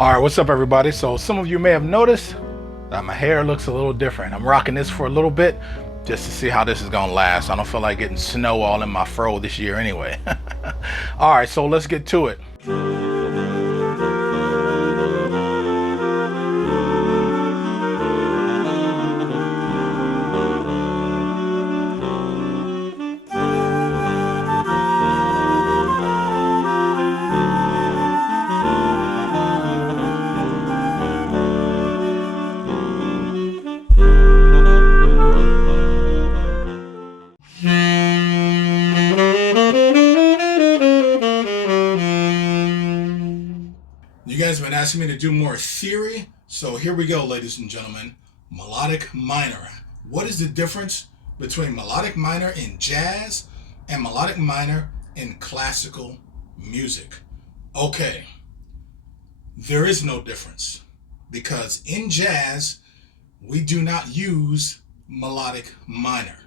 All right, what's up everybody? So some of you may have noticed that my hair looks a little different. I'm rocking this for a little bit just to see how this is gonna last. I don't feel like getting snow all in my fro this year anyway. All right, so let's get to it. You guys have been asking me to do more theory, so here we go, ladies and gentlemen. Melodic minor. What is the difference between melodic minor in jazz and melodic minor in classical music? Okay, there is no difference because in jazz, we do not use melodic minor.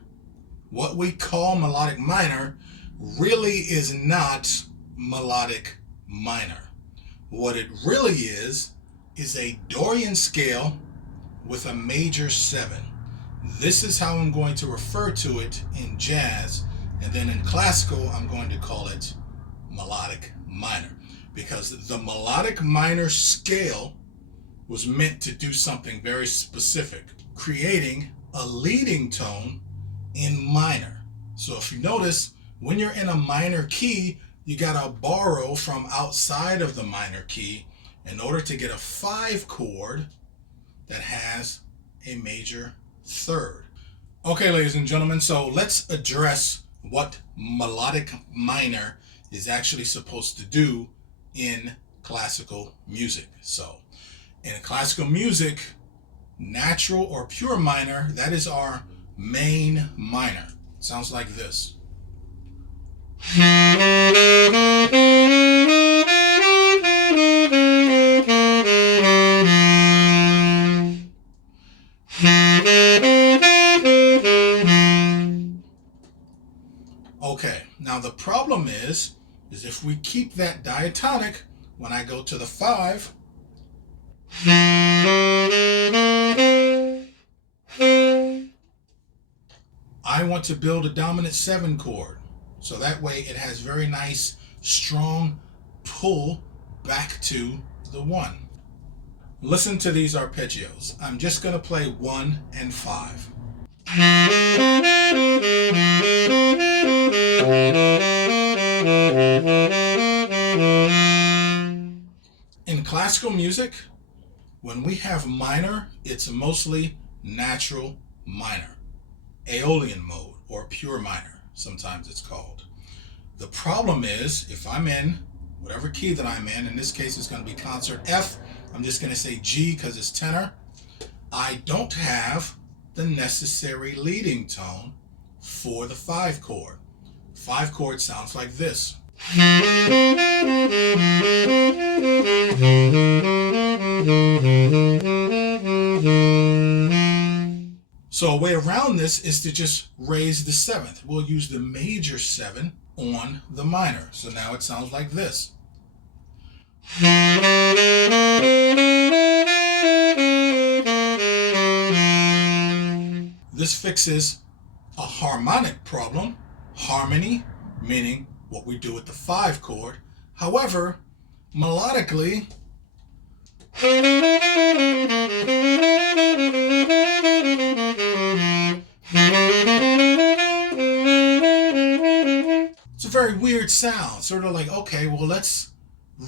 What we call melodic minor really is not melodic minor. What it really is a Dorian scale with a major 7. This is how I'm going to refer to it in jazz, and then in classical I'm going to call it melodic minor, because the melodic minor scale was meant to do something very specific, creating a leading tone in minor. So if you notice, when you're in a minor key, you gotta borrow from outside of the minor key in order to get a 5 chord that has a major 3rd. Okay, ladies and gentlemen, so let's address what melodic minor is actually supposed to do in classical music. So in classical music, natural or pure minor, that is our main minor. Sounds like this. Okay, now the problem is if we keep that diatonic, when I go to the 5, I want to build a dominant 7 chord. So that way it has very nice, strong pull back to the 1. Listen to these arpeggios. I'm just going to play 1 and 5. In classical music, when we have minor, it's mostly natural minor, Aeolian mode, or pure minor, sometimes it's called. The problem is, if I'm in whatever key that I'm in this case it's going to be concert F, I'm just going to say G because it's tenor, I don't have the necessary leading tone for the 5 chord. 5 chord sounds like this. So a way around this is to just raise the 7th. We'll use the major 7 on the minor. So now it sounds like this. This fixes a harmonic problem. Harmony, meaning what we do with the 5 chord. However, melodically, it's a very weird sound. Sort of like, okay, well, let's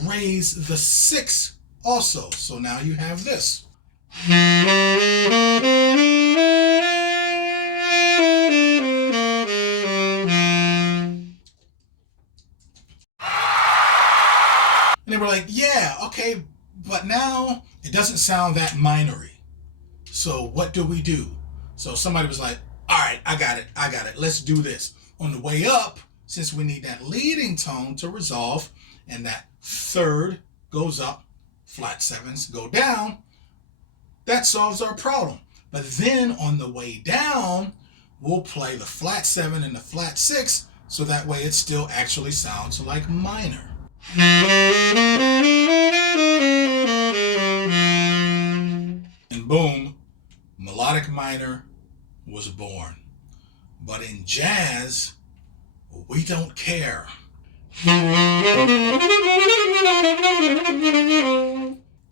raise the 6 also. So now you have this. And they were like, yeah, okay, but now it doesn't sound that minory. So what do we do? So somebody was like, all right, I got it. Let's do this. On the way up, since we need that leading tone to resolve, and that 3rd goes up, flat 7s go down, that solves our problem. But then on the way down, we'll play the flat 7 and the flat 6, so that way it still actually sounds like minor. minor was born. But in jazz, we don't care.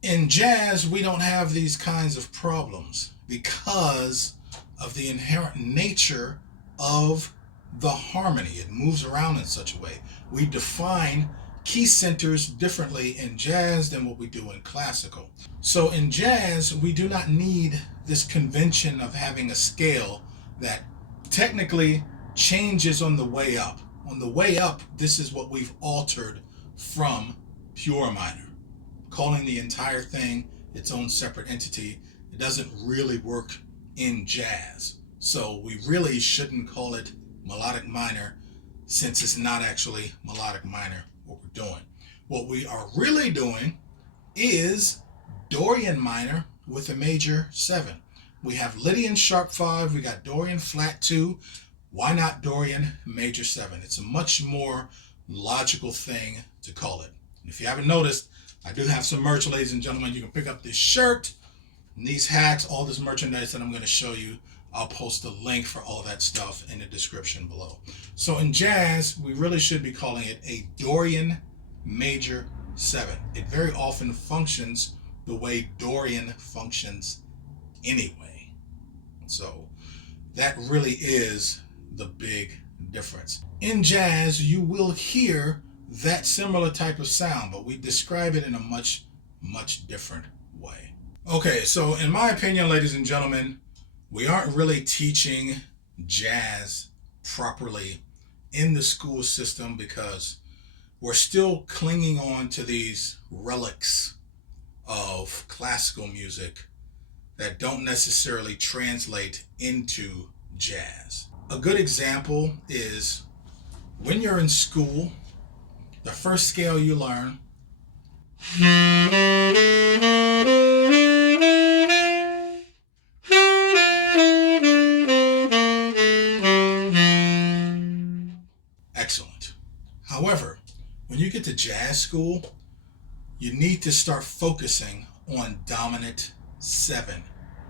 In jazz, we don't have these kinds of problems because of the inherent nature of the harmony. It moves around in such a way. We define key centers differently in jazz than what we do in classical. So in jazz, we do not need this convention of having a scale that technically changes on the way up. On the way up, this is what we've altered from pure minor, calling the entire thing its own separate entity. It doesn't really work in jazz. So we really shouldn't call it melodic minor, since it's not actually melodic minor what we're doing. What we are really doing is Dorian minor with a major 7. We have Lydian sharp 5, we got Dorian flat 2. Why not Dorian major 7? It's a much more logical thing to call it. And if you haven't noticed, I do have some merch, ladies and gentlemen. You can pick up this shirt and these hats, all this merchandise that I'm going to show you. I'll post a link for all that stuff in the description below. So in jazz, we really should be calling it a Dorian major 7. It very often functions the way Dorian functions anyway. So that really is the big difference. In jazz, you will hear that similar type of sound, but we describe it in a much, much different way. Okay, so in my opinion, ladies and gentlemen, we aren't really teaching jazz properly in the school system because we're still clinging on to these relics of classical music that don't necessarily translate into jazz. A good example is when you're in school, the first scale you learn excellent. However, when you get to jazz school, you need to start focusing on dominant 7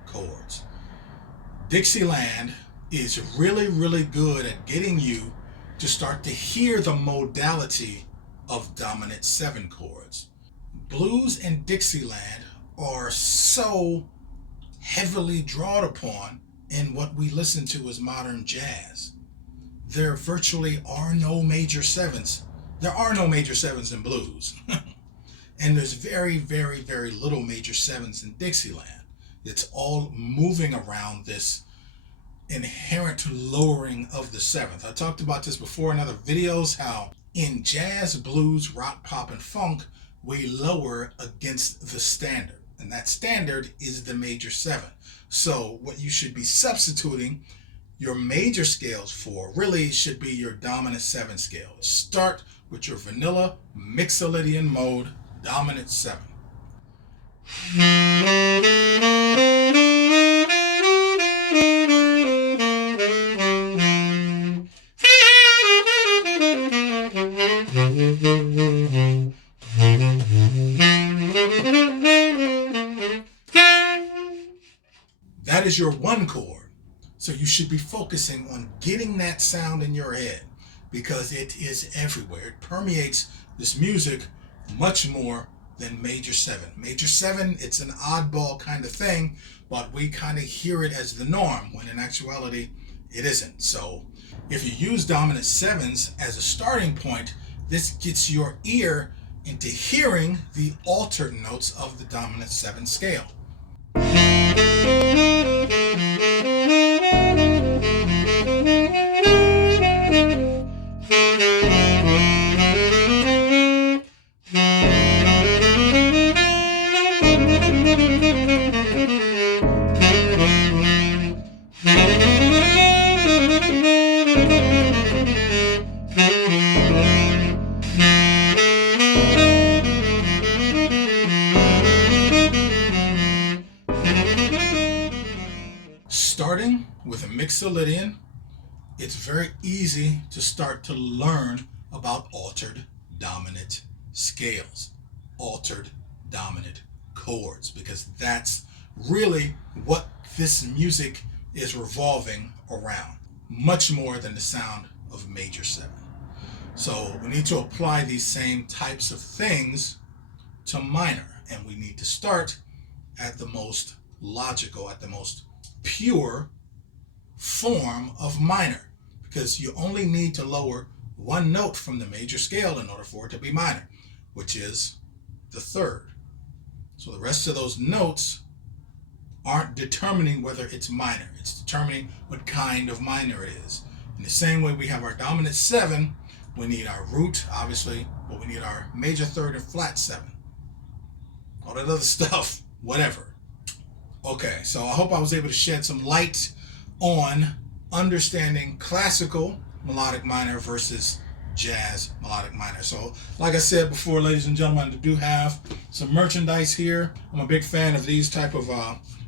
chords. Dixieland is really, really good at getting you to start to hear the modality of dominant 7 chords. Blues and Dixieland are so heavily drawn upon in what we listen to as modern jazz. There virtually are no major 7s. There are no major 7s in blues. And there's very, very, very little major 7s in Dixieland. It's all moving around this inherent lowering of the 7th. I talked about this before in other videos, how in jazz, blues, rock, pop, and funk, we lower against the standard. And that standard is the major 7. So what you should be substituting your major scales for really should be your dominant 7 scale. Start with your vanilla Mixolydian mode, dominant 7. That is your 1 chord. So you should be focusing on getting that sound in your head because it is everywhere. It permeates this music much more than major 7. Major 7, it's an oddball kind of thing, but we kind of hear it as the norm when in actuality it isn't. So if you use dominant 7s as a starting point, this gets your ear into hearing the altered notes of the dominant 7 scale. Starting with a Mixolydian, it's very easy to start to learn about altered dominant scales, altered dominant chords, because that's really what this music is revolving around, much more than the sound of major 7. So we need to apply these same types of things to minor, and we need to start at the most logical, at the most pure form of minor, because you only need to lower one note from the major scale in order for it to be minor, which is the 3rd. So the rest of those notes aren't determining whether it's minor. It's determining what kind of minor it is. In the same way we have our dominant 7, we need our root, obviously, but we need our major 3rd and flat 7. All that other stuff, whatever. Okay, so I hope I was able to shed some light on understanding classical melodic minor versus jazz melodic minor. So like I said before, ladies and gentlemen, I do have some merchandise here. I'm a big fan of these type of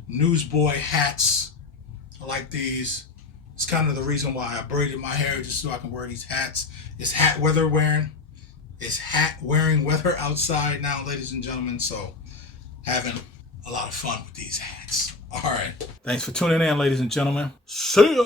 Newsboy hats. I like these. It's kind of the reason why I braided my hair, just so I can wear these hats. It's hat weather wearing. It's hat wearing weather outside now, ladies and gentlemen. So having a lot of fun with these hats. All right. Thanks for tuning in, ladies and gentlemen. See ya.